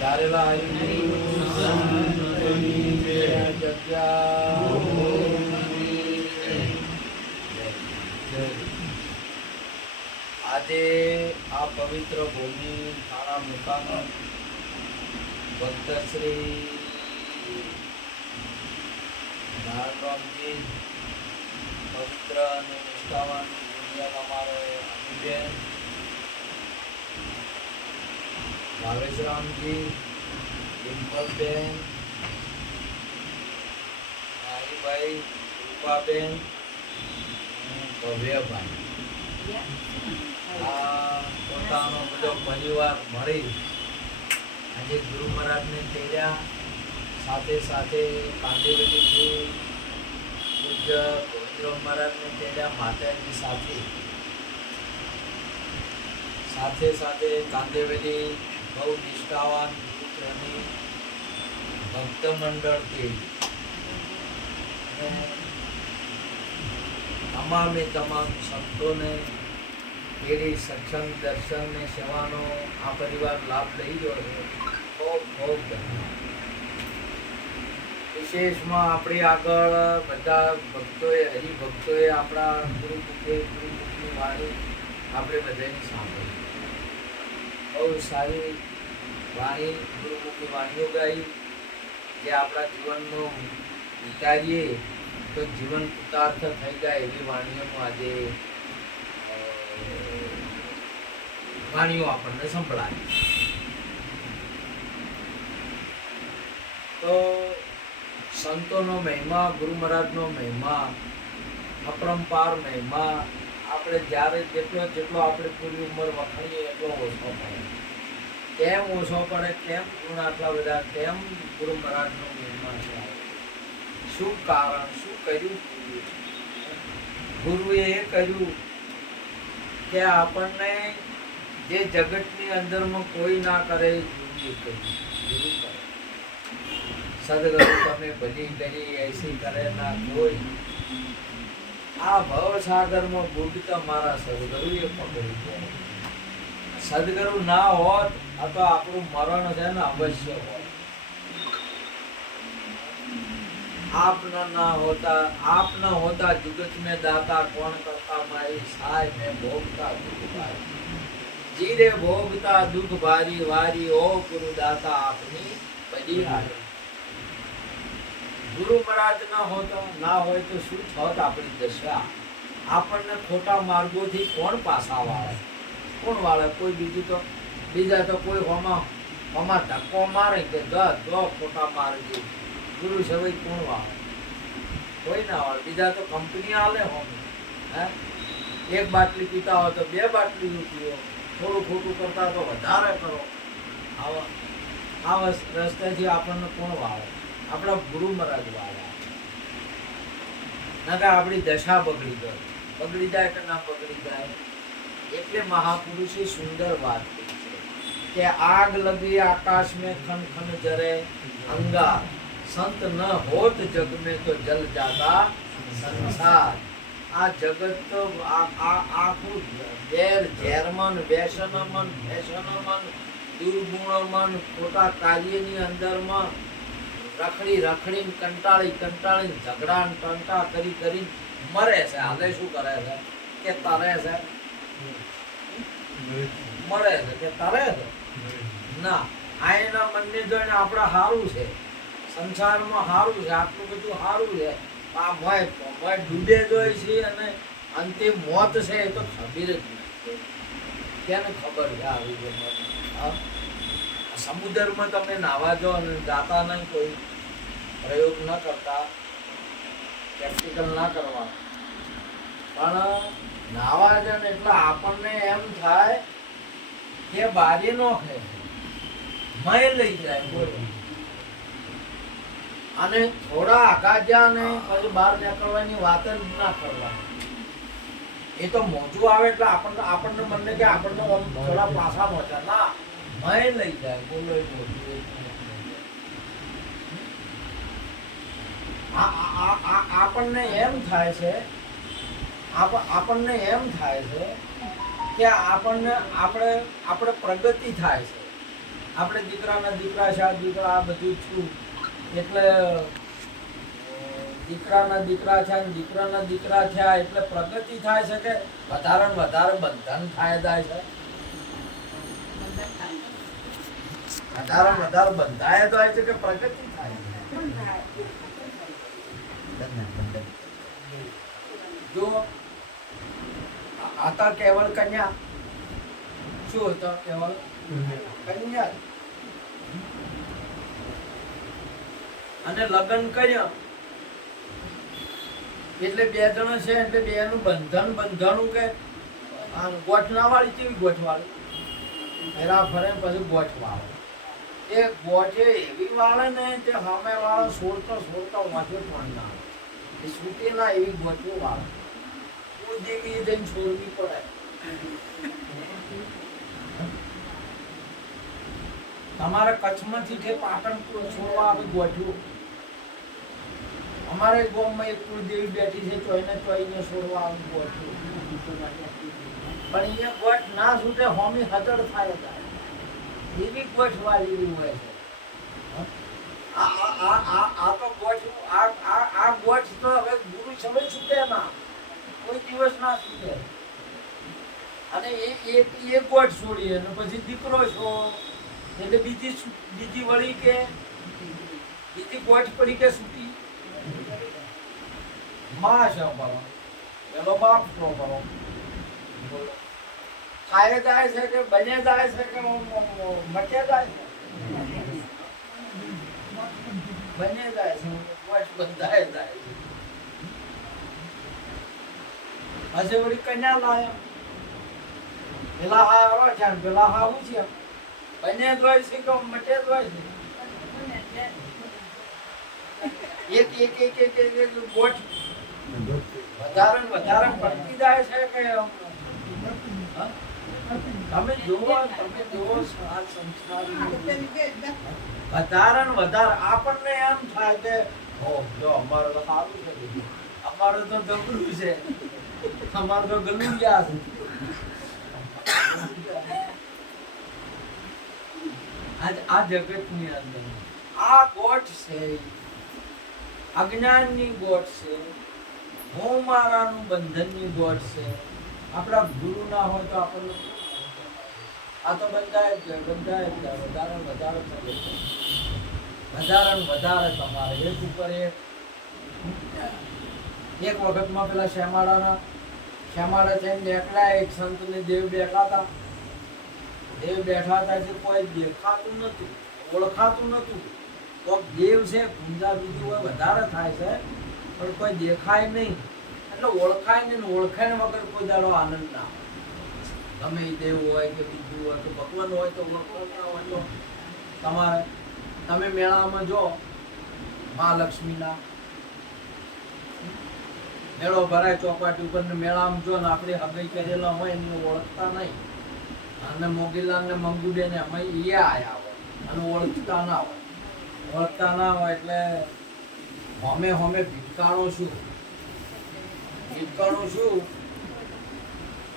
ધારેલા હરિની જગ્યા આજે આ પવિત્ર ભૂમિ થાણા મુકામ ભક્ત શ્રી નારાયણજી પવિત્ર અને નિષ્ઠાવાન અમારે અમીબેન ભાવેશરામજી ડિમ્પલબેન નારીભાઈ રૂપાબેન ભવ્યભાઈ આ પોતાનો બધો પરિવાર મળી આજે ગુરુ મહારાજને તેડ્યા સાથે સાથે કાંદેવલીથી પૂજ્ય ગોવિંદરાવ મહારાજને તેડ્યા માતાજી સાથે સાથે કાંદેવલી બહુ નિષ્ઠાવાન પુત્રની ભક્ત મંડળથી તમામ સંતોને એવી સત્સંગ દર્શન ને સેવાનો આ પરિવાર લાભ લઈ ગયો છે. ખૂબ ખૂબ વિશેષમાં આપણી આગળ બધા ભક્તોએ હરિભક્તોએ આપણા ગુરુમુખની વાણી આપણે બધાની સાંભળી. બહુ સારી વાણી ગુરુમુખની વાણીઓ ગાઈ જે આપણા જીવનમાં વિચારીએ તો જીવન કૃતાર્થ થઈ જાય એવી વાણીઓનું આજે વાણીઓ આપણને સંભળાય. તો સંતોનો મહિમા, ગુરુ મહારાજનો મહિમા, અપરંપાર મહિમા આપણે જ્યારે જેટલો આપણે પૂરી ઉંમર વખાણીએ એટલો ઓછો પડે. કેમ ઓછો પડે? કેમ ગુણ આટલા બધા? કેમ ગુરુ મહારાજનો મહિમા છે? શું કારણ? શું કર્યું ગુરુએ? એ કર્યું કે આપણને જે જગતની અંદરમાં કોઈ ના કરે ગુરુએ કર્યું. ગુરુ કરે. સદગુરુ તમે ભલી કરી એસી કરે ના કોઈ. આ ભવસાગરમાં બુડતા મારા સદગુરુએ પકડી ગયા. સદગુરુ ના હોત તો આપણું મરણ છે ને અવશ્ય હોત. आप न होता जुगत में दाता कौन करता मारी साय में भोगता दुख भारी जीरे भोगता दुख भारी वारी ओ गुरु दाता आपनी बड़ी हारी. ગુરુ મહારાજ ના હોય તો શું થોત આપણી દશા? આપણને ખોટા માર્ગોથી કોણ પાછા વાળે? કોણ વાળે? કોઈ બીજા તો કોઈ હોમાં ધક્કો મારે કે દો ખોટા માર્ગે. ગુરુ સેવક કોણ વાળે? કોઈ ના વાળે. બીજા તો કંપની આલે હોમ. એક બાટલી પીતા હોય તો 2 બાટલી પીવો. થોડું ખોટું કરતા તો વધારે કરો. આવા રસ્તેથી આપણને કોણ વાળે? આપણા ગુરુ મહારાજ વાળા. ના કે આપણી દશા બગડી જાય કે ના બગડી જાય. એટલે મહાપુરુષે સુંદર વાત કરી છે કે આગ લગી આકાશ में खन खन जरे अंगार संत न होत जग में तो जल जाता संसार. આ જગત તો આખું ઝેરમન, વ્યસનમન, ફેશનમન, દુર્ગુણમન, ખોટા કાર્યની અંદરમાં રખડીને કંટાળી ઝઘડા ટંટા કરી મરે છે. હાલે શું કરે છે કે તરે છે? મરે છે કે તરે છે? ના. આ એના મનને જોઈને આપણે સારું છે, સંસારમાં સારું છે, આટલું બધું સારું છે. આ ભય ડૂબે જોઈ છે અને અંતિમ મોત છે એ તો ખબર જ નથી. કેને ખબર છે આવી ગઈ? સમુદ્રમાં તમે નાવા જો અને જાતા નહીં, કોઈ પ્રયોગ ન કરતા, પ્રેક્ટિકલ ના કરવા, પણ નાવા છે ને એટલે આપણને એમ થાય કે બારી નો ખે મય લઈ જાય. બોલો. અને થોડા આઘાત ને પછી બહાર નીકળવાની વાત જ ના કરવાની. એ તો મોજું આવે એટલે આપણને મનને કે આપણને થોડા પાછા મોજા ના મય લઈ જાય. બોલો. એ મોજું આપણને એમ થાય છે કે આપણે પ્રગતિ થાય છે. આપણે દીકરાના દીકરા છે, આ દીકરા આ બધું છું એટલે દીકરાના દીકરા છે અને દીકરાના દીકરા થયા એટલે પ્રગતિ થાય છે કે વધારે ને વધારે બંધન થાય જાય છે? વધારે ને વધારે બંધાય જાય છે કે પ્રગતિ થાય છે? જો આતા કેવળ કન્યા શું હતો? કેવળ કન્યા અને લગ્ન કર્યા એટલે બે જણા છે એટલે બે નું બંધન બંધાણું કે ગોઠના વાળી કેવી ગોઠવાળી ફેરા ફરે પછી ગોઠવાળો એ ગોઠે એવી વાળે ને તે સામે વાળો છોડતો વાંચો પણ ના એ છૂટે ના એવી ગોઠવો વાળે દેવી જઈને છોડવી પડે. તમારે કચ્છમાંથી છે પાટણપુર છોડવા આવે ગોઠવું. અમારે ગામમાં એક કુળદેવી બેઠી છે ચોઈને છોડવા આવે ગોઠવું. પણ અહીંયા ગોઠ ના છૂટે હોમી હતડ થાય જાય એવી ગોઠ વાળી હોય છે. આ તો ગોઠ આ ગોઠ તો હવે ગુરુ સમય છૂટે ના કોઈ દિવસ ના છૂટે. અને એ ગોઠ છોડી અને પછી દીકરો છો એટલે બીજી વળી કે બીજી ગોઠ પડી કે છૂટી માં છે કરો પેલો બાપ છો કરો ખાય જાય છે કે બને જાય છે કે મટે જાય છે? બને જાય છે ગોઠ બંધાય જાય છે. હજે વળી કન્યા લાયા પેલા હારો છે પેલા હાવું છે બને દ્વાય છે કે મટે દ્વાય છે? એક ગોઠ વધારે પડતી જાય છે કે તમે જોવો આ સંસાર વધારે ને વધારે આપણને એમ થાય કે જો અમારે તો સારું છે, અમારે તો ગગડું છે, અમારે તો ગલુડિયા છે. આ જગતની અંદર આ ગોઠ છે અજ્ઞાનની ગોઠ છે, હું મારાનું બંધનની ગોઠ છે. આપણા ગુરુ ના હોય તો આપણને આ તો બંધાય જ વધારે વધારે તમારે એક ઉપર એક વખતમાં પેલા શ્યામાળા થઈને એકલા એક સંતને દેવ બેઠા હતા. દેવ બેઠા હતા જે કોઈ દેખાતું નતું, ઓળખાતું નતું. કોઈક દેવ છે પૂજા વિધિ હોય વધારે થાય છે પણ કોઈ દેખાય નહીં એટલે ઓળખાય નહીં. ઓળખાય વગર કોઈ દાડો આનંદ ના આવે. ગમે એ દેવ હોય કે બીજું હોય કે ભગવાન હોય તો ઓળખો ના હોય તો તમારે તમે મેળામાં જો મહાલક્ષ્મીના મેળો ભરાય ચોપાટી ઉપર ને મેળામાં જો ને આપણે હગઈ કરેલા હોય એને ઓળખતા નહીં. અને મોગીલાલ ને મંગુબેન અમે એ આયા હોય અને ઓળખતા ના હોય એટલે હોમે ભીટકાણું શું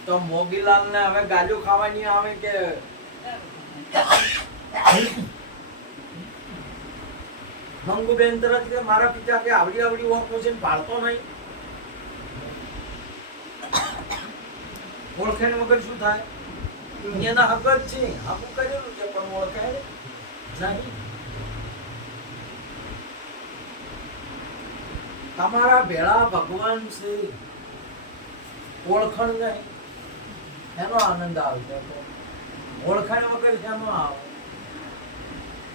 તો મોગીલાલ ને હવે ગાજુ ખાવાની આવે કે મંગુબેન તરત કે મારા પિતા કે આવડી ઓળખો છે પાડતો નહીં. ઓળખે વગર શું થાય? એના હક જ છે, આપું કરેલું છે પણ ઓળખાય નહીં. તમારા ભેળા ભગવાન છે, ઓળખણ નહીં એનો આનંદ આવે છે. ઓળખાણ વગર શેનો આવે?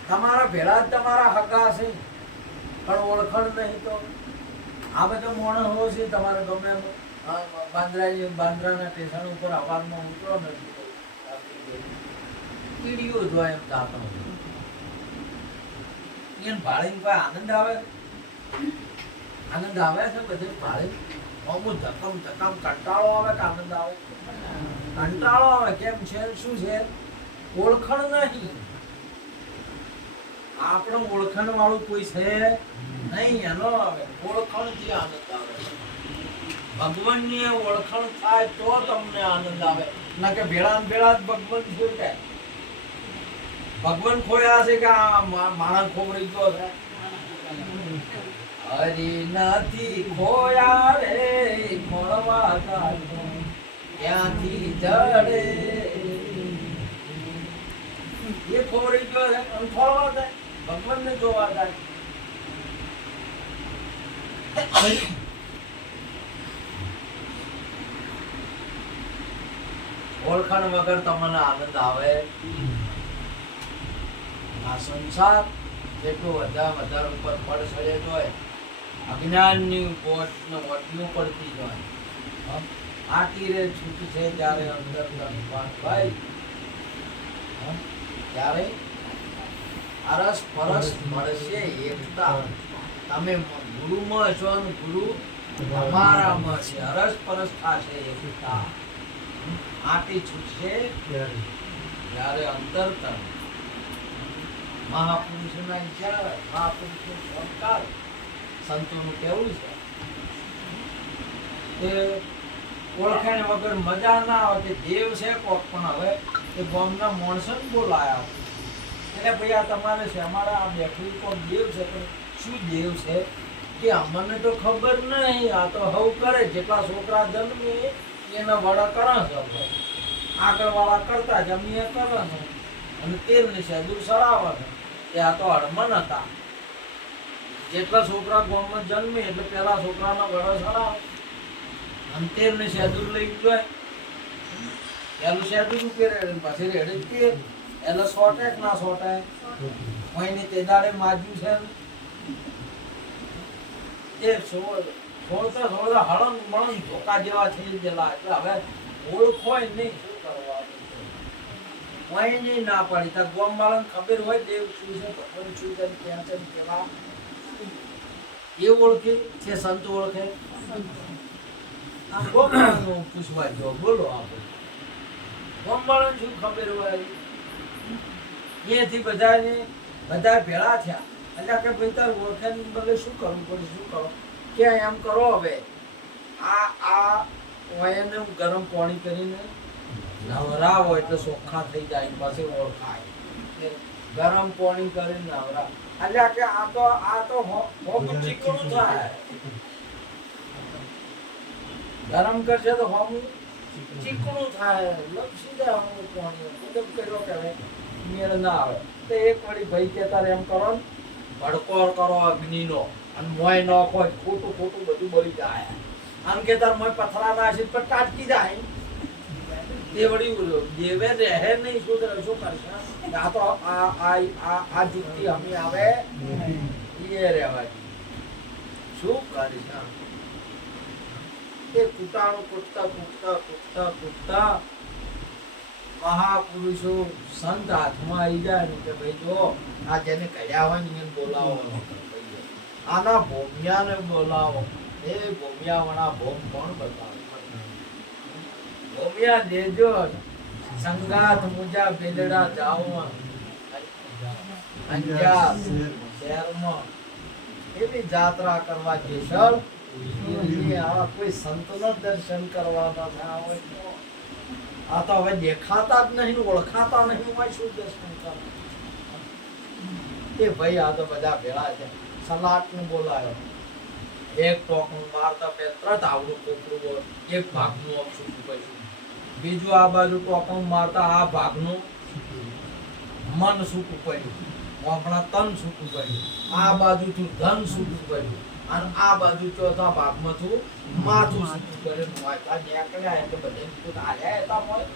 તમારા ભેળા જ તમારા હકા છે પણ ઓળખણ નહીં તો આ બધા માણસો છે તમારે ગમે બાંદ્રાના સ્ટેશન ઉપર અવાજમાં ઉતરો નથી કીડીઓ જોય એમ જાતો એને ભાળીને કોઈ આનંદ આવે છે? બધે ભાળી અમુક ધક્કમ કંટાળો આવે કે આનંદ આવે? કંટાળો આવે. કેમ છે? શું છે? ઓળખણ નહીં. આપણો ઓળખણ વાળું કોઈ છે નહીં એનો આવે. ઓળખણ થી આનંદ આવે. ભગવાનની ઓળખણ થાય તો તમને આનંદ આવે ના કે ભેળા જ ભગવાન જોઈ જાય. ભગવાન ખોયા છે કે આ માણસ ખોબરી ગયો છે? હરી નથી ખોયા રે ખોળવા કાઢો ક્યાંથી જડે. એ ખોબરી ગયો છે અને ખોળવા જાય, ભગવાનને જોવા જાય. ઓળખાણ વગર તમને આનંદ આવે? આ સંસાર જેટલું વધારે ઉપર પડ ચડે હોય, અજ્ઞાનની બોટને વટલું પડતી હોય, આટી રે છૂટ છે ત્યારે અંદર ભાઈ ત્યારે અરસ પરસ મળશે એકતા. તમે ગુરુમાં છો ને ગુરુ તમારામાં છે, અરસ પરસ થશે એકતા. આટી છૂટશે ત્યારે અંતરતમ. મહાપુરુષોના વિચાર, મહાપુરુષનો સંસ્કાર, સંતોનું કેવું છે કે ઓળખાણ વગર મજા ના આવે. કે દેવ છે કોક પણ હવે એ ગામના માણસોને બોલાયા એટલે ભાઈ આ તમારે છે અમારા આ બેઠું કોક દેવ છે, પણ શું દેવ છે કે અમને તો ખબર નહીં. આ તો હવ કરે, જેટલા છોકરા જન્મે એના વડા કરે છે, આગળ વાળા કરતા જમીએ કરવાનું અને તેલ ને સેદુર સરાવવાનું. એ આ તો હડમન હતા. જેટલા છોકરા ગામમાં જન્મે એટલે પેલા છોકરાના વડા સરાવે અને તેલ ને સેદુર લઈ જાય. એનું સેદુર ઉપેરે પછી રેડે પેર એટલે સોટે ના સોટે કોઈને તે દાડે માજ્યું છે એ છોડતા હળંગ મળંગ ધોકા જેવા થઈ ગયેલા. એટલે હવે ઓળખોય નહીં, શું કરવાનું? કોઈ નહીં ના પાડી. તાર ગોમ વાળાને ખબર હોય દેવ શું છે, ભગવાન શું છે, ક્યાં છે, કેવા એ ઓળખે છે, સંત ઓળખે. આ ગોમ વાળાનું પૂછવા જો બોલો, આપણે ગોમ વાળાને શું ખબર હોય? અહીંયાથી બધા ભેળા થયા એટલે કે ભાઈ તાર ઓળખાણ બદલે શું કરવું પડે, શું કરો કે એમ કરો. હવે આ ઓયાને ગરમ પાણી કરીને નવરાવો એટલે ચોખ્ખા થઈ જાય, પછી ઓળખાય. ગરમ પાણી કરીને નવરાવ એટલે કે આ તો હોમ ચીકણું થાય. ગરમ કરશે તો હોમ ચીકણું થાય, લપસી જાય હોમ પાણી. બધું કર્યો કે મેળ ના આવે તો એક વળી ભાઈ કે તારે એમ કરો ને ભડકો કરો અગ્નિનો અને મોય નાખો, ખોટું બધું બળી જાય. આમ કે તાર મોય પથરા નાખી પર ટાટકી જાય. તે વળી દેવે રહે નહીં, શું કરશે? આ તો આ જુક્તિ અમે આવે એ રહેવા શું કરીશ? એ કૂટાણું કૂટતા મહાપુરુષો સંત હાથમાં આવી જાય ને કે ભાઈ જો આ જેને કયા હોય ને એને બોલાવો, આના ભોમિયાને બોલાવો. એ ભોમિયા વાળા ભોમ કોણ બતાવે? ભોમિયા દેજો સંગાત મુજા બેલડા જાઓ અંજાર શહેરમાં એવી જાત્રા કરવા જેસર આવા કોઈ સંતોના દર્શન કરવાના થયા હોય તો આ તો હવે દેખાતા જ નહીં, ઓળખાતા નહીં હોય, શું દર્શન કરવા? એ ભાઈ આ તો બધા ભેળા છે. સલાટને બોલાયો, એક ટોકનું મારતા બે તરત આવડું કોકરું બોલ, એક ભાગનું આમ છૂટું પડ્યું. બીજું આ બાજુ ટોકનું મારતા આ ભાગનું મન છૂટું પડ્યું, આપણા તન છૂટું પડ્યું. આ બાજુથી ધન છૂટું પડ્યું અને આ બાજુ ચોથા ભાગમાં તું માથું છૂટું પડ્યું. માથા નીકળ્યા એટલે બધે આલ્યા હતા હોય.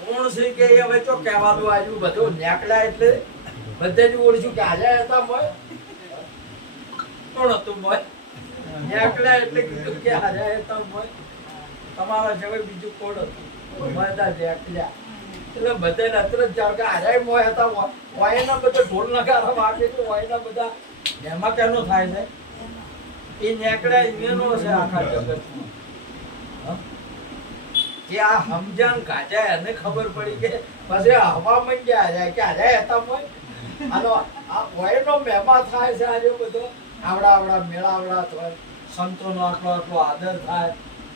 કોણ છે કે હવે તો કહેવાનું આજુ બધું નીકળ્યા એટલે બધે જ ઓળખ્યું કે આલ્યા હતા હોય. કોણ હતું હોય? નીકળ્યા એટલે કીધું કે આલ્યા હતા હોય. તમારા જેવે બીજું કોણ હતું? બધા નીકળ્યા એટલે બધા અત્રે જ જાવ કે આર્યા મોય હતા હોય. વાયના બધા ઢોલ નગારા વાગે છે, વાયના બધા એમાં કેનું થાય છે? એ નીકળ્યા એનો છે આખા જગતમાં. જે આ સમજણ કાજા એને ખબર પડી કે પછી હવા મંડ્યા જાય કે આર્યા હતા હોય. આનો આ વાયનો મહેમા થાય છે આજે બધો આવડા મેળાવડા થાય, સંતોનો આટલો આદર થાય.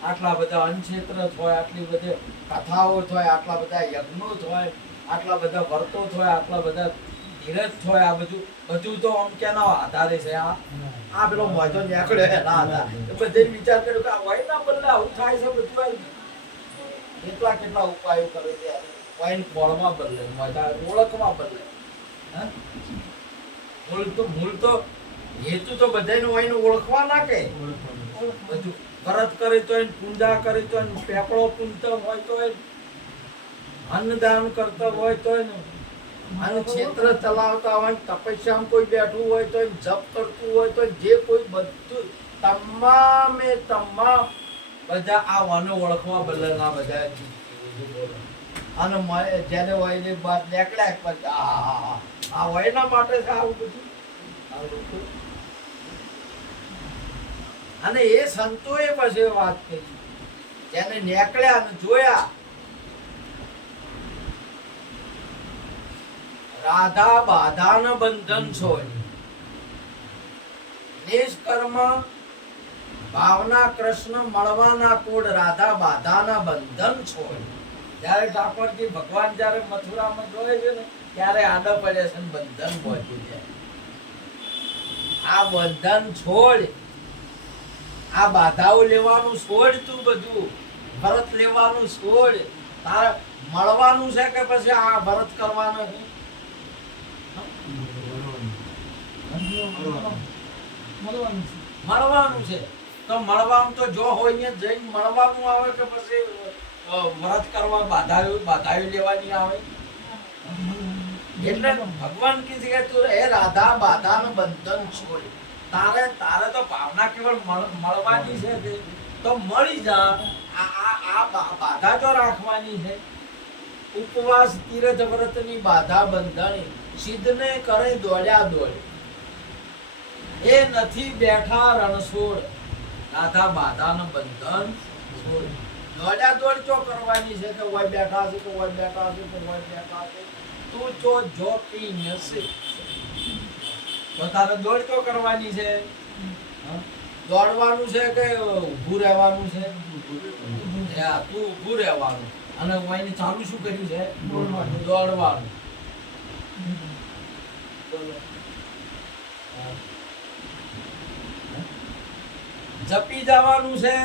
આટલા બધા અનક્ષેત્ર થાય, આટલી બધી કથાઓ થાય, આટલા બધા યજ્ઞો થાય, આટલા બધા વર્તો થાય, આટલા બધા ધીરજ થાય, આ બધું તો આમ કેના આધારે છે? આ પેલો મોજો નીકળ્યો એના આધારે. બધે વિચાર કર્યો કે આ હોય ના બદલે આવું થાય છે બધું. કેટલા ઉપાયો કરે છે વાઈન ફળમાં બદલે, મોજા ઓળખમાં બદલે. મૂળ તો હેતુ તો બધાને વાઈન ઓળખવા ના કે બધું વ્રત કરે તો પૂજા કરે તો પેપળો પૂંજતો હોય તો અન્નદાન કરતો હોય તો અને ક્ષેત્ર ચલાવતા હોય, તપસ્યામાં કોઈ બેઠું હોય તો જપ કરતું હોય તો જે કોઈ બધું તમામે તમામ બધા આ વાનો ઓળખવા બદલે ના બધા અને જેને હોય ને બાદ નીકળ્યા પછી આ વયના માટે છે આવું બધું. અને એ સંતોએ પછી વાત કરી, જેને નીકળ્યા અને જોયા. રાધા બાધાના બંધન છોડ, નિષ્કર્મ ભાવના કૃષ્ણ મળવાના કોડ, રાધા બાધાના બંધન છોડ. જ્યારે ઠાકોરજી ભગવાન જ્યારે મથુરામાં જોયે છે ને ત્યારે આડા પડે છે, બંધન પહોંચી જાય. આ બંધન છોડ, આ બાધાઓ લેવાનું છોડ, તું બધું ભરત લેવાનું છોડ. તારે મળવાનું છે કે પછી આ ભરત કરવાનો છે? મળવાનું છે તો મળવાનું તો જો હોય જઈને મળવાનું આવે કે પછી વ્રત કરવા બાધાઓ લેવાની આવે? એટલે ભગવાન કીધું કે તું એ રાધા બાધાનું બંધન છોડ. તારે તો ભાવના કેવળ મળવાની છે તો મળી જા. આ બાધા તો રાખવાની છે. ઉપવાસ તીરથ વ્રતની બાધા બંધાણી, સિદ્ધને કરે દોડ્યા દોડે. એ નથી બેઠા રણછોડ, રાધા બાધાનું બંધન છોડ. દોડ્યા દોડ ચો કરવાની છે કે ઓય બેઠા છે, કે ઓય બેઠા છે, કે ઓય બેઠા છે. તું ચો જોકી નસે તો તારે દોડ ચો કરવાની છે? દોડવાનું છે કે ઊભું રહેવાનું છે? તું ઊભું રહેવાનું. અને વાયને ચાલુ શું કર્યું છે? દોડવાનું. જપી જવાનું છે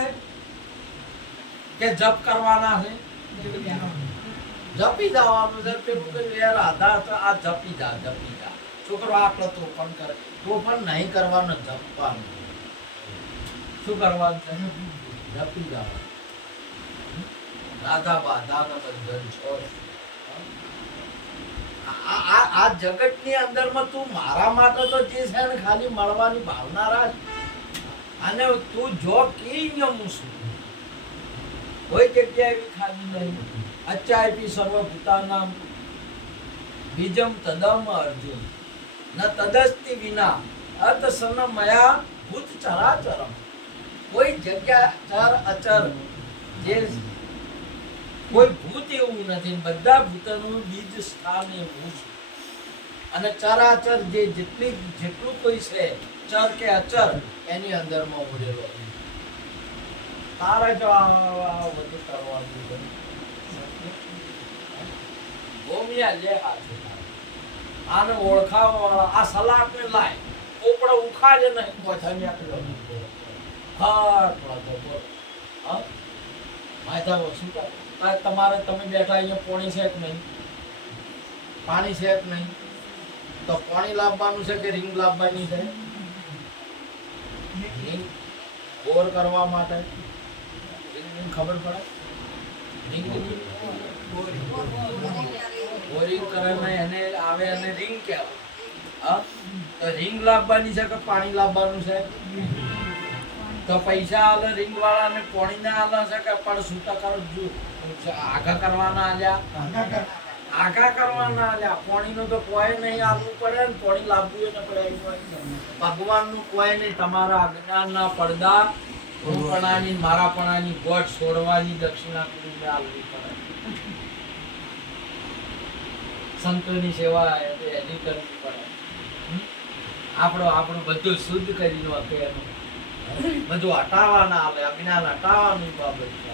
કે જપ કરવાના છે? જપી જવાનું છે. પેલું કે રાધા તો આ જપી જા. છોકરો આટલો તોફાન કરે, તોફાન નહીં કરવાનું, જપવાનું. શું કરવાનું છે? જપી જવાનું. રાધા બાધાના બંધન છોડ. આ જગતની અંદરમાં તું મારા માટે તો જે છે ને ખાલી મળવાની ભાવના રાખ. અને તું જો કી હું છું, કોઈ જગ્યા એવી ખાલી નહીં. અચ્ચાયપી સર્વભૂતાનામ બીજમ તદમ અર્જુન ન તદસ્તિ વિના અત સનમયા ભૂત ચરાચરમ. કોઈ જગ્યા ચર અચર જે કોઈ ભૂત એવું નથી. બધા ભૂતોનું બીજ સ્થાન એવું છે. અને ચરાચર જે જેટલું કોઈ છે ચર કે અચર એની અંદરમાં ઉડેલો. તારે જો આ બધું કરવાનું છે. ભૂમિયા લે આને ઓળખાવા વાળા આ સલાક ને લાય પોપડો ઉખાડે નહીં પોછાની આકડો શું કરે તમારે? તમે બેઠા અહીંયા પાણી છે કે નહીં? પાણી છે કે નહીં? તો પાણી લાવવાનું છે કે રીંગ લાવવાની છે? બોર કરવા માટે ખબર પડે? બોરિંગ કરે એને આવે અને રીંગ કહેવાય. તો રીંગ લાવવાની છે કે પાણી લાવવાનું છે? તો પૈસા આલે રીંગ વાળાને પાણી ના આલે છે કે પણ છૂટા કરો આગા કરવાના આલ્યા? આગા કરવાના આલ્યા. પાણીનું તો કોઈ નહીં આપવું પડે ને પાણી લાવવું એને પડે. ભગવાનનું કોઈ નહીં. તમારા અજ્ઞાનના પડદા રૂપણાની મારાપણાની ગોઠ છોડવાની દક્ષિણા પૂરીને આવવી પડે. સંતોની સેવા એની કરવી પડે. આપણું બધું શુદ્ધ કરીને એનું બધું હટાવવાના આવે અજ્ઞાન હટાવવાની બાબત છે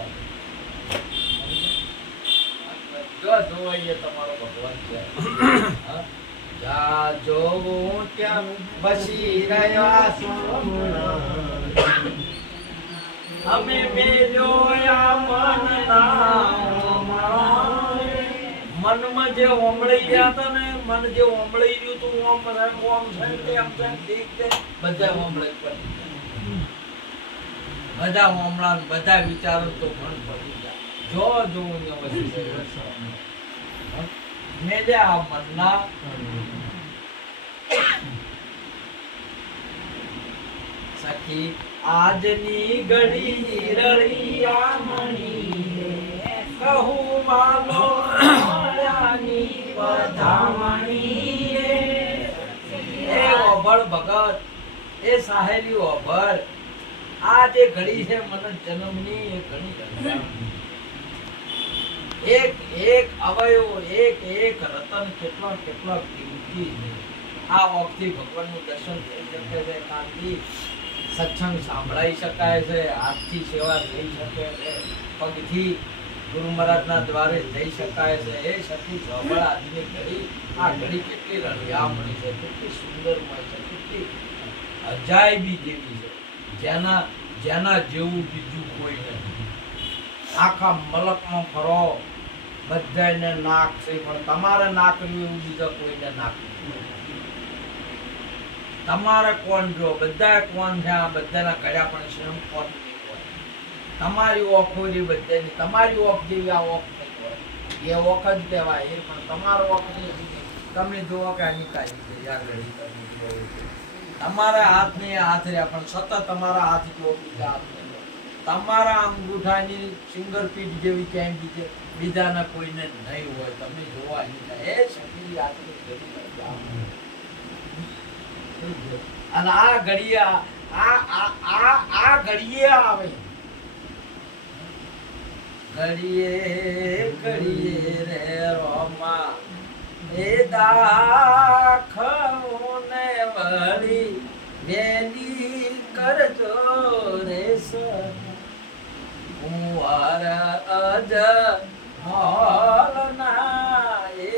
જો જોવાઈએ તમારો ભગવાન છે હા? જા જોવું ત્યાં બસી રહ્યા સોમણા અમે મેલ્યોયા મનમાં જે ઓમળી ગયા હતા ને મન જે ઓમળી ગયું તું ઓમ છે તેમ છે ઠીક છે બધા ઓમળે પડી ગયા બધા ઓમળા બધા વિચારો તો મન પડી ગયા જો જોવું મેલ્યા મનના સખી આજની ઘડી રળિયા મણી કહું માલો માયાની વધામણી એ ઓભળ ભગત એ સાહેલી ઓભળ આ જે ઘડી છે મને જન્મની એ ઘડી એક એક અવયવ એક એક રતન કેટલો કેટલો કિંમતી છે આ ઓખથી ભગવાનનું દર્શન થઈ શકે છે કાનથી સત્સંગ સાંભળાઈ શકાય છે હાથથી સેવા થઈ શકે છે પગથી ગુરુ મહારાજના દ્વારે જઈ શકાય છે એ સખી જોબળ આજની ઘડી આ ઘડી કેટલી રળિયામણી છે કેટલી સુંદરમય છે કેટલી અજાયબી જેવી છે જેના જેના જેવું બીજું કોઈ નથી આખા મલકમાં ફરો બધાને નાક છે પણ તમારે નાકનું એવું બીજા કોઈને નાક તમારે કોણ જો બધા કોણ છે આ બધાના કર્યા પણ શ્રમ કોણ તમારી ઓખો જે બધાની તમારી ઓખ જેવી આ ઓખ નહીં હોય એ ઓખ જ કહેવાય એ પણ તમારો ઓખ નહીં તમે જુઓ કે આની કાઢી છે યાર ઘડી તમે જુઓ તમારા હાથ ને હાથ રહ્યા પણ સતત તમારા હાથ જો બીજા હાથ નહીં તમારા અંગૂઠાની ફિંગરપ્રિન્ટ જેવી ક્યાંય બીજે બીજાના કોઈને નહીં હોય તમે જોવા નહીં એ શક્તિ આટલી ઘડી અને આ ઘડિયા આ ઘડીએ આવે ઘડીએ ઘડીએ રે રોમા એ દાખને વળી વેલી કરજો રે કુંવર અજ મોલના એ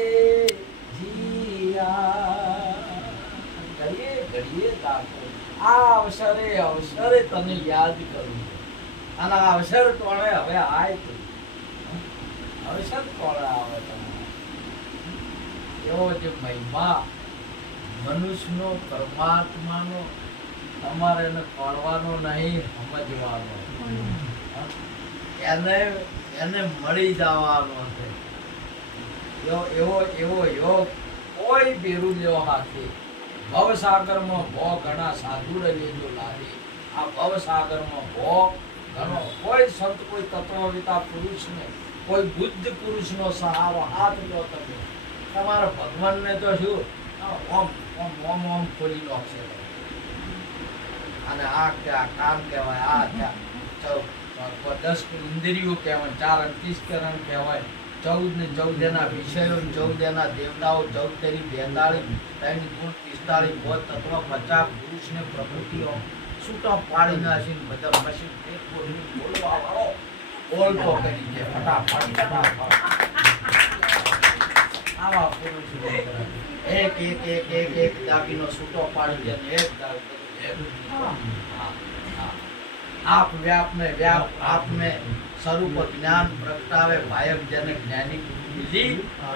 જીયા ઘડીએ દાખો આ અવસરે તને યાદ કરું અને આ અવસર કોણે હવે આય તું અવસર કોણે આવે તમારે એવો જે મહિમા મનુષ્યનો પરમાત્માનો તમારે એને પડવાનો નહીં સમજવાનો એને મળી જવાનો છે એવો યોગ કોઈ બેરું લેવો હાથી ભવસાગરમાં ભો ઘણા સાધુ રવેજો લાગે આ ભવસાગરમાં ભો ઘણો કોઈ સંત કોઈ તત્વવિતા પુરુષને કોઈ બુદ્ધ પુરુષનો સહારો હાથ લો તમે તમારા ભગવાનને તો શું ઓમ ઓમ ઓમ ઓમ ખોલી નાખશે અને આ કામ કહેવાય આ ત્યાં 10 ઇન્દ્રિયો કહેવાય 4 અંતઃકરણ કહેવાય 14 ને 14 એના વિષયો 14 એના દેવતાઓ 14 તેરી 42 3 ગુણ 45 બોધ તત્વ 50 પુરુષને પ્રકૃતિઓ છૂટા પાડી નાખીને બધા મશીન એક બોલની બોલવા વાળો બોલતો કરી દે ફટાફટ આવા પુરુષ એક એક એક એક એક દાગીનો છૂટો પાડી દે એક आप व्याप में स्वरूप ज्ञान प्रगटावे भायक जन ज्ञानी बुद्धि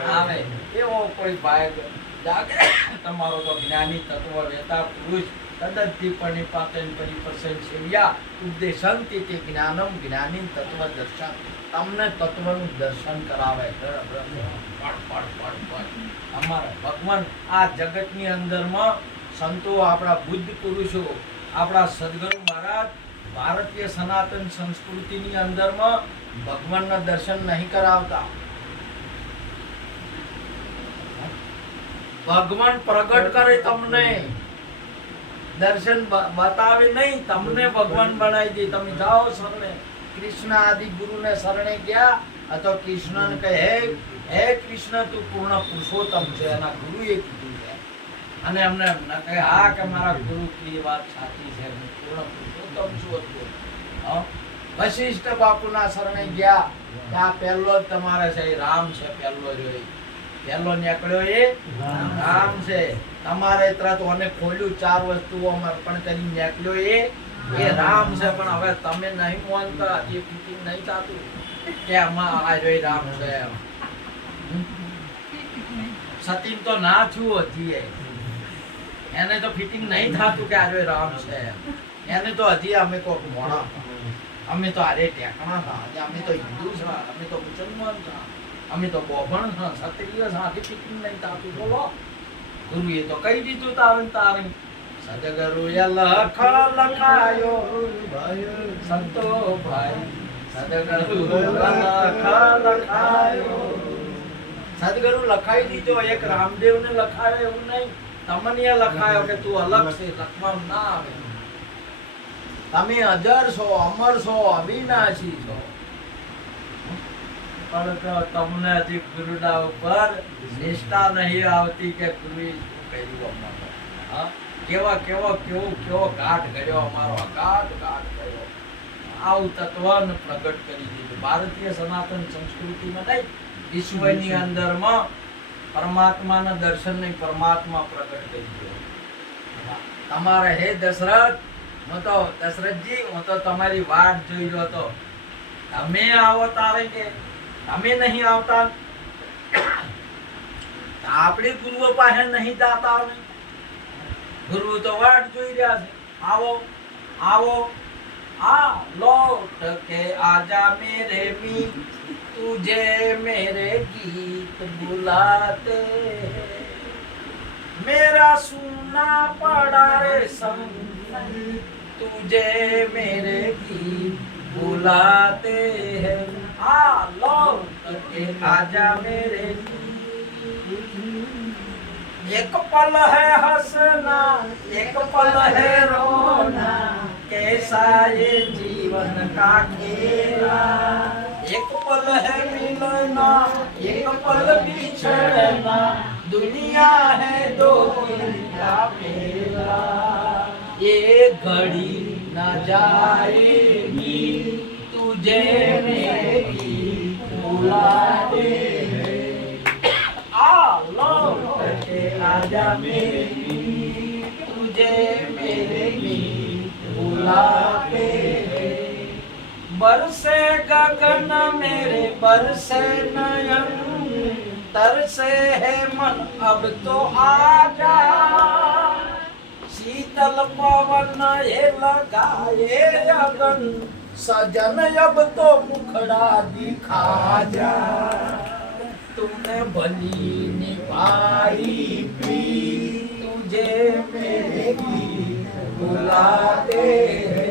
आवे एवो कोई भायक जागे तमारो तो ज्ञानी तत्व वेता पुरुष तदति परिपातन परिपर्शन सेव्या उद्देशंति ते ज्ञानम ज्ञानी तत्व दर्शन તમને તત્વનું દર્શન કરાવે અમારા ભગવાન આ જગતની અંદરમાં સંતો આપણા બુદ્ધ પુરુષો આપણા સદગુરુ મહારાજ ભારતીય સનાતન સંસ્કૃતિની અંદરમાં ભગવાનના દર્શન નહીં કરાવતા ભગવાન પ્રગટ કરે તમને દર્શન બતાવે નહીં તમને ભગવાન બનાવી દે તમે જાઓ શરણે કૃષ્ણ આદિ ગુરુને શરણે ગયા અથવા કૃષ્ણને કહે હે કૃષ્ણ તું પૂર્ણ પુરુષોત્તમ છે એના ગુરુએ કીધું છે અને અમને કહે હા કે મારા ગુરુ ની વાત સાચી છે પૂર્ણ પુરુષોત્તમ ઉત્તમ શું હતું? વશિષ્ઠ બાપુના શરણે ગયા, ત્યાં પહેલો જ તમારે છે રામ છે, પહેલો જોઈ પહેલો નીકળ્યો એ રામ છે. તમારે તરત ઓને ખોલ્યું, 4 વસ્તુઓ અર્પણ કરી નીકળ્યો એ રામ છે. પણ હવે તમે નહીં માનતા, એ ફિટિંગ નહીં થતું કે આમાં આ જોઈ રામ છે. સતીન તો ના થયું હતી, એને તો ફિટિંગ નહીં થતું કે આ જોઈ રામ છે. એને તો હજી અમે કોક મોણા, અમે તો આરે ટેકણા હતા, અમે તો હિન્દુ છે, અમે તો મુસલમાન છે, અમે તો બોભણ છે, ક્ષત્રિય છે, આથી ફિટિંગ નહીં થતું. બોલો ગુરુએ તો કહી દીધું તારે તારે. સદગુરુએ લખાયો સંતો ભાઈ, સદગુરુ લખાયો. સદગુરુ લખાઈ દીધો. એક રામદેવ ને લખાયો એવું નહીં, તમને લખાયો કે તું અલગ છે, લખવામાં ના આવે. તમે અજર છો, અમર છો, અવિનાશી છો. પણ તમને હજી ગુરુના ઉપર નિષ્ઠા નહીં આવતી કે ગુરુએ શું કર્યું અમારો. હા, કેવો ઘાટ કર્યો અમારો, ઘાટ કર્યો. આવું તત્વને પ્રગટ કરી દીધું. ભારતીય સનાતન સંસ્કૃતિમાં નહીં, વિશ્વની અંદરમાં પરમાત્માના દર્શન નહીં, પરમાત્મા પ્રગટ કરી દીધો. તમારે હે દશરથ, હું તો દશરથજી, હું તો તમારી વાટ જોઈ રહ્યો હતો. તમે આવો તારે કે તમે નહીં આવતા? આપણી ગુરુઓ પાસે નહીં જાતા. ગુરુ તો વાટ જોઈ રહ્યા છે. આવો આવો, આ લौट के आजा मेरे मीत, तुझे मेरे गीत बुलाते, मेरा सुना पड़ा रे संग, तुझे मेरे गीत बुलाते हैं. आ लौट के आजा मेरे, एक पल है हंसना, एक पल है रोना, कैसा ये जीवन का खेला. एक पल है मिलना, एक पल बिछड़ना, दुनिया है दो दिल का मेला. ये घड़ी न जाएगी, तुझे मेरे गीत बुलाते हैं. आ लौट के आजा मेरे गीत, तुझे मेरे गीत बुलाते हैं. बरसे गगन मेरे बरसे नयन, तरसे है मन अब तो आजा. शीतल पवन ये लगाए अगन, सजन अब तो मुखड़ा दिखा जा. तुमने भली निभाई प्रीत, तुझे मेरे गीत बुलाते हैं.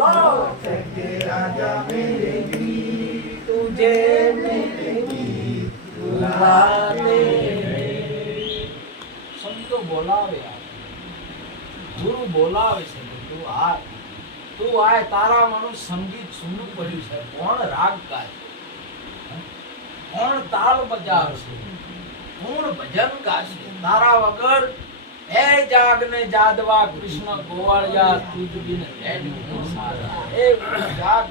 लौट के आजा मेरे गीत, तुझे मेरे गीत बुलाते हैं. संतो बोलावे, ગુરુ બોલાવે છે, તું આય. તારા માનું સંગીત સુનવું પડ્યું છે. કોણ રાગ ગાય, કોણ તાલ બજાવશે, કોણ ભજન ગાશે તારા વગર? એ જાગને જાદવા કૃષ્ણ ગોવાળિયા, તુજ બિન રેડ સારા. એ જાગ,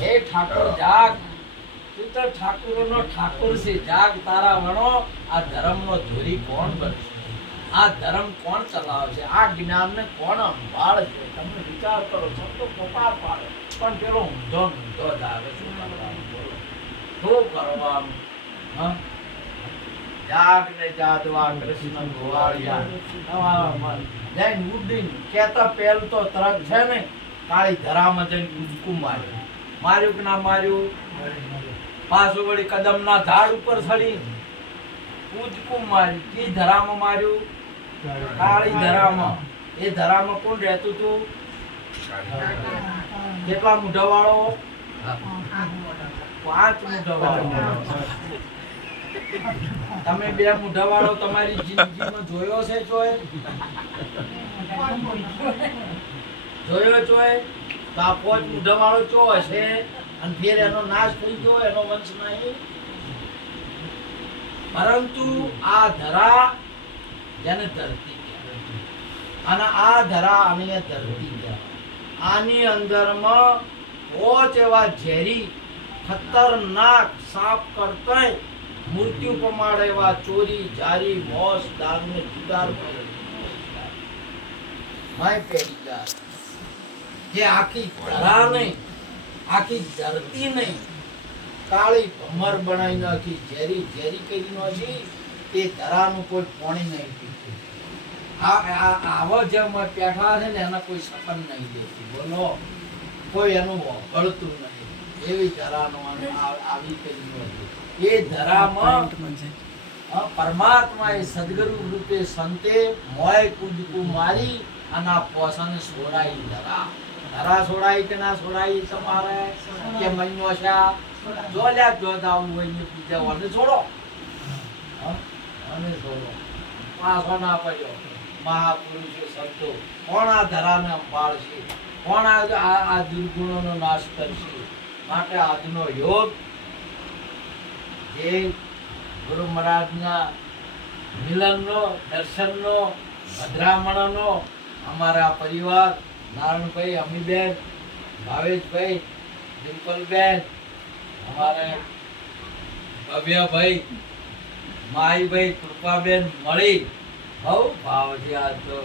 હે ઠાકોર જાગ, તું તો ઠાકોરનો ઠાકોર છે. જાગ તારા વણો. આ ધર્મનો ધોરી કોણ બનશે? આ ધર્મ કોણ ચલાવશે? આ જ્ઞાનને કોણ સંભાળે છે? તમે વિચાર કરો. સંતો પોકાર પાડે, પણ પેલો ઊંધો જ આવે. શું કરવાનું? બોલો, શું કરવાનું? હા, જાગને જાદવા કૃષ્ણ ગોવાળિયા, જઈને ઉડીને કેતા પહેલ તો તરત છે ને કાળી ધરામાં જઈને કૂદકું માર્યું કે ના માર્યું? પાછું વળી કદમના ઝાડ ઉપર ચડી કૂદકું માર્યું. કી ધરામાં માર્યું? કાળી ધરામાં. એ ધરામાં કોણ રહેતું હતું? કેટલા મૂઢા વાળો? 5 મૂઢા વાળો. તમે 2 મૂઢા વાળો તમારી જિંદગીમાં જોયો છે? જોયો ચોય તો આ 5 મૂઢા વાળો ચો હશે, અને ફેર એનો નાશ થઈ ગયો, એનો વંશ નહીં. પરંતુ આ ધરા જેને ધરતી કહેવાય, અને આ ધરા અને ધરતી કહેવાય. આની અંદરમાં પોચ એવા ઝેરી ખતરનાક સાપ કરતાંય મૃત્યુ પમાડે એવા ચોરી જારી મોસ દાગ ને જુગાર માય પેરીદાર જે આખી ધરા નહીં આખી ધરતી નહીં કાળી ભમર બનાવી નાખી ઝેરી ઝેરી કરી નાખી તે ધરાનું કોઈ પાણી નહીં પીતું આવો જે પેઠા છે ને એના કોઈ સપન નહીં દેતી બોલો કોઈ એનું વળતું નહીં એવી ધરાનું આવી કરી નાખી એ ધરામાં પરમાત્મા એ સદગુરુ રૂપે સંતે મોય કૂદકું મારી અને આ પોસાને છોડાઈ ધરા છોડાઈ કે ના છોડાઈ તમારે કે મહિનો છે જોલ્યા જોતા આવું હોય ને બીજા વાને છોડો અને છોડો પાછો ના પડ્યો મહાપુરુષો સંતો કોણ આ ધરાને સંભાળશે કોણ આ દુર્ગુણોનો નાશ કરશે માટે આજનો યોગ જે ગુરુ મહારાજના મિલનનો દર્શનનો ભદ્રામણનો અમારા પરિવાર નારાયણભાઈ અમીબેન ભાવેશભાઈ ડિમ્પલબેન અમારે ભવ્યભાઈ માહીભાઈ કૃપાબેન મળી બહુ ભાવથી આજ તો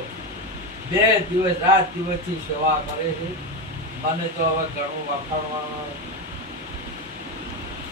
2 દિવસ રાત દિવસથી સેવા કરે છે મને તો હવે ઘણું વખાણવાનું